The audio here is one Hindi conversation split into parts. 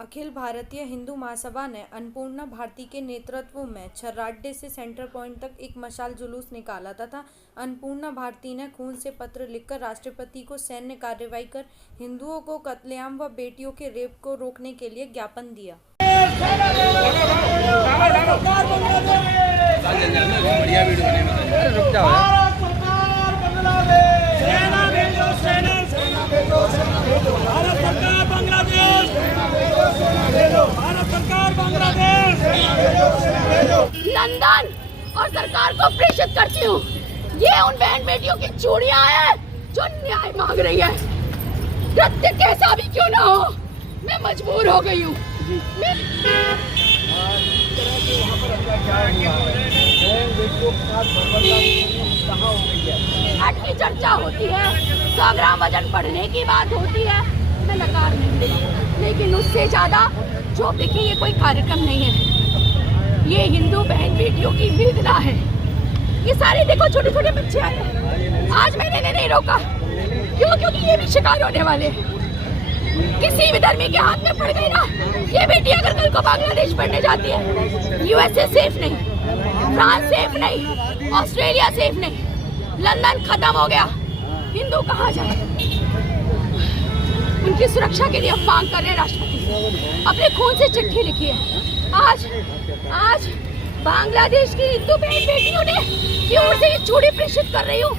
अखिल भारतीय हिंदू महासभा ने अन्नपूर्णा भारती के नेतृत्व में छर्राडे से सेंटर पॉइंट तक एक मशाल जुलूस निकाला तथा अन्नपूर्णा भारती ने खून से पत्र लिखकर राष्ट्रपति को सैन्य कार्रवाई कर हिंदुओं को कत्लेआम व बेटियों के रेप को रोकने के लिए ज्ञापन दिया। लंदन और सरकार को प्रेषित करती हूँ। ये उन बहन बेटियों की चूड़ियां हैं जो न्याय मांग रही है। कृत्य कैसा भी क्यों ना हो, मैं मजबूर हो गई हूँ। हट की चर्चा होती है, 100 ग्राम वजन बढ़ने की बात होती है, मैं नकार नहीं देती, लेकिन उससे ज्यादा जो देखिए ये कोई कार्यक्रम नहीं है, ये हिंदू बहन बेटियों की वेदना है। ये सारे देखो छोटे छोटे बच्चे आए हैं। आज मैंने नहीं रोका, क्यों? क्योंकि ये भी शिकार होने वाले हैं। किसी भी धर्मी के हाथ में पड़ गई ना, ये बेटी अगर कल को बांग्लादेश पढ़ने जाती है, यूएसए सेफ नहीं, फ्रांस सेफ नहीं, ऑस्ट्रेलिया सेफ नहीं, लंदन खत्म हो गया, हिंदू कहाँ जाए? उनकी सुरक्षा के लिए हम मांग कर रहे हैं राष्ट्रपति से, अपने खून से चिट्ठी लिखी है। आज बांग्लादेश की हिंदू बहन बेटियों ने की ओर से ये चूड़ी प्रेषित कर रही हूँ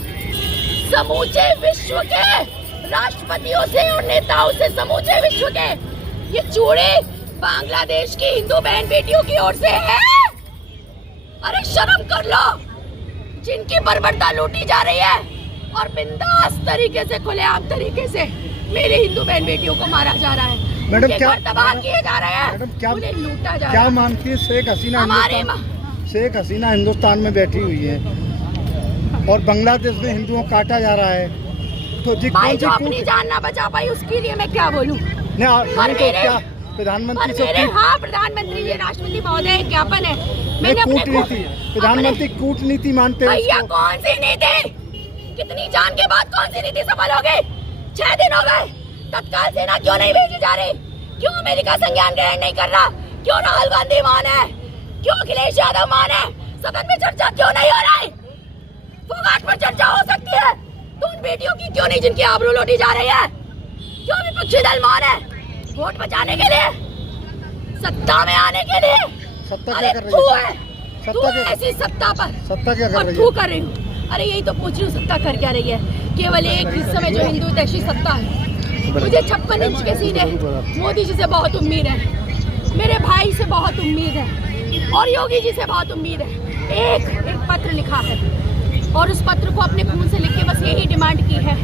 समूचे विश्व के राष्ट्रपतियों से और नेताओं से, समूचे विश्व के ये चूड़ी बांग्लादेश की हिंदू बहन बेटियों की ओर से है। अरे शर्म कर लो, जिनकी बर्बरता लूटी जा रही है और बिंदास तरीके से, खुलेआम तरीके से मेरे हिंदू बहन बेटियों को मारा जा रहा है। मैडम क्या तबाह किए जा रहे हैं, मैडम क्या उन्हें लूटा जा क्या रहा है। मानती है शेख हसीना हिंदुस्तान में बैठी हुई है और बांग्लादेश में हिंदुओं को काटा जा रहा है, तो भाई जो अपनी जान ना बचा पाई उसके लिए मैं क्या बोलूं? क्या प्रधानमंत्री से हाँ, प्रधानमंत्री जी, राष्ट्रपति महोदय, ज्ञापन है। मैंने कूटनीति, प्रधानमंत्री कूटनीति मानते हैं भैया? कौन सी नीति? कितनी जान के बाद कौन सी नीति सफल हो गई? 6 दिन हो गए, तत्काल सेना क्यों नहीं भेजी जा रही? क्यों अमेरिका संज्ञान ग्रहण नहीं कर रहा? क्यों राहुल गांधी मान है? क्यों अखिलेश यादव मान है? सदन में चर्चा क्यों नहीं हो रही? फोगाट पर चर्चा हो सकती है तो उन बेटियों की क्यों नहीं जिनकी आबरू लूटी जा रही है? क्यों विपक्षी दल मान है? वोट बचाने के लिए, सत्ता में आने के लिए। सत्ता अरे क्या कर तू रही है, है? तू है ऐसी सत्ता पर, सत्ता क्या कर रही तू है? कर रही हूँ। अरे यही तो पूछ रही हूँ, सत्ता कर क्या रही है? केवल एक हिस्से में जो हिंदू देशी सत्ता है। मुझे 56 इंच के सीने मोदी जी से बहुत उम्मीद है, मेरे भाई से बहुत उम्मीद है और योगी जी से बहुत उम्मीद है। एक पत्र लिखा है और उस पत्र को अपने खून से लिख के बस यही डिमांड की है,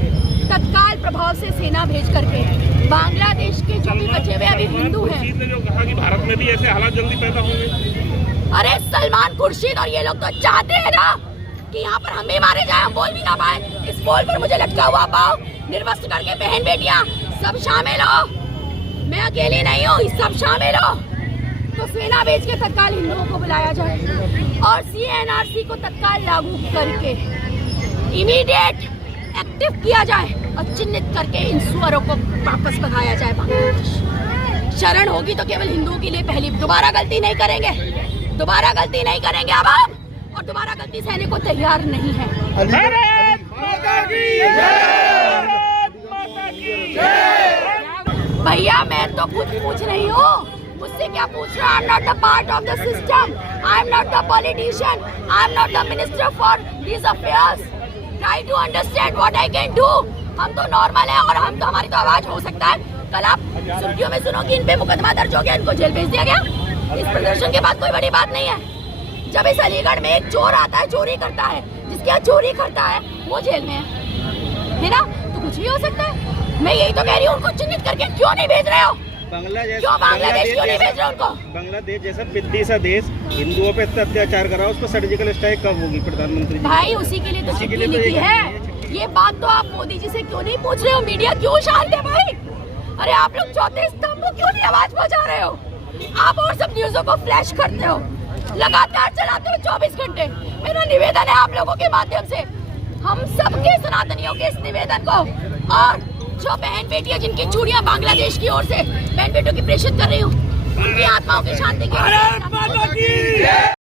तत्काल प्रभाव से सेना भेज करके बांग्लादेश के जो भी बचे हुए अभी हिंदू हैं। ने जो कहा कि भारत में भी ऐसे हालात जल्दी पैदा होंगे। अरे सलमान खुर्शीद और ये लोग तो चाहते हैं ना कि यहाँ पर हम भी मारे जाए, हम बोल भी ना पाए। इस पोल पर मुझे लटका हुआ पाओ, निर्वस्त्र करके बहन बेटियां सब शामिल हो, मैं अकेली नहीं हूँ, सब शामिल हो। तो सेना भेज के तत्काल हिंदुओं को बुलाया जाए और CNRC को तत्काल लागू करके इमीडिएट एक्टिव किया जाए और चिन्हित करके इन सुअरों को वापस भगाया जाए बांग्लादेश। शरण होगी तो केवल हिंदुओं के लिए पहली, दोबारा गलती नहीं करेंगे, दोबारा गलती नहीं करेंगे अब हम, और दोबारा गलती सहने को तैयार नहीं है। भैया मैं तो कुछ पूछ रही हूँ, मुझसे क्या पूछ रहा? I am not the part of the system, I am not the politician, I am not the minister for this affairs. Try to understand what I can do. हम तो नॉर्मल है और हम तो, हमारी तो आवाज हो सकता है। कल आप सुर्खियों में सुनो कि इन पे मुकदमा दर्ज हो गया, इनको जेल भेज दिया गया। इस प्रदर्शन के बाद कोई बड़ी बात नहीं है। जब इस अलीगढ़ में एक चोर आता है, चोरी करता है, जिसके यहाँ चोरी करता है वो जेल में है ना, तो कुछ भी हो सकता है। मैं यही तो कह रही हूँ, उनको चिन्हित करके क्यों नहीं भेज रहे हो? बांग्लादेश क्यों नहीं भेज रहे उनको? बांग्लादेश जैसा पिद्दी सा देश हिंदुओं पे इतना अत्याचार करा, उस पर सर्जिकल स्ट्राइक कब होगी? प्रधानमंत्री भाई उसी के लिए तो चिट्ठी लिखी है। ये बात तो आप मोदी जी से क्यों नहीं पूछ रहे हो? मीडिया क्यों शांत है भाई? अरे आप लोग चौथे स्तंभ को क्यों नहीं आवाज पहुंचा रहे हो? आप और सब न्यूज़ों को फ्लैश करते हो, लगातार चलाते हो 24 घंटे। मेरा निवेदन है आप लोगों के माध्यम से, हम सबके सनातनियों के इस निवेदन को और जो बहन बेटियां जिनकी चूड़ियां बांग्लादेश की ओर से बहन बेटियों की प्रेषित कर रही हूँ, उनकी आत्माओं की शांति के लिए